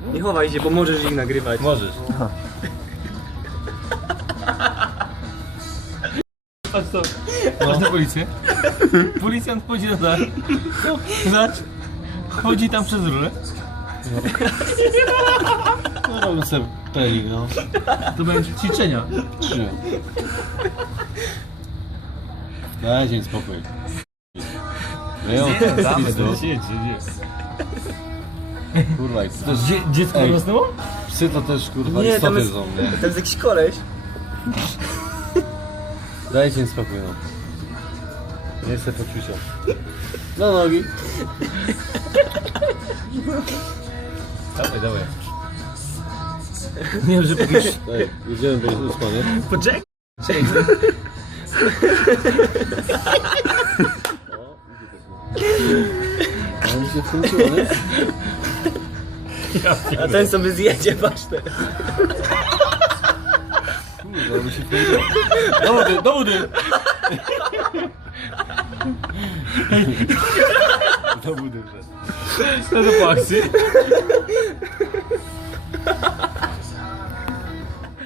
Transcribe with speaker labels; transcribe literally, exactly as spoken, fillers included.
Speaker 1: Nie chowaj się, bo możesz ich nagrywać.
Speaker 2: Możesz. Patrz to. Patrz na policję. Policjant chodzi na dach. Zobacz. Chodzi tam przez rurę.
Speaker 3: No robię sobie pelik, no.
Speaker 2: To będzie ćwiczenia.
Speaker 3: Trzy. Dajcie mi spokój. Wyjątek z pizdu. Kurwa, i to też...
Speaker 2: Dzie dziecko
Speaker 3: Ej.
Speaker 2: rosnęło?
Speaker 3: Psy to też kurwa
Speaker 1: Nie, tam
Speaker 3: istoty
Speaker 1: jest,
Speaker 3: są, nie?
Speaker 1: tam jest jakiś koleś.
Speaker 3: Dajcie mi spokój, no. Nie chcę poczucia. Do nogi.
Speaker 2: Dawaj, dawaj. Nie wiem, że powiesz...
Speaker 3: Ej, jedziemy, bo jest uspany.
Speaker 1: Poczekaj.
Speaker 3: A mi się wkręciło, nie?
Speaker 1: A ten sobie zjedzie pasztę.
Speaker 3: Kurwa, mi się wkręciło.
Speaker 2: Do wody, do wody!
Speaker 3: Do budy, że.
Speaker 2: Co to po akcji?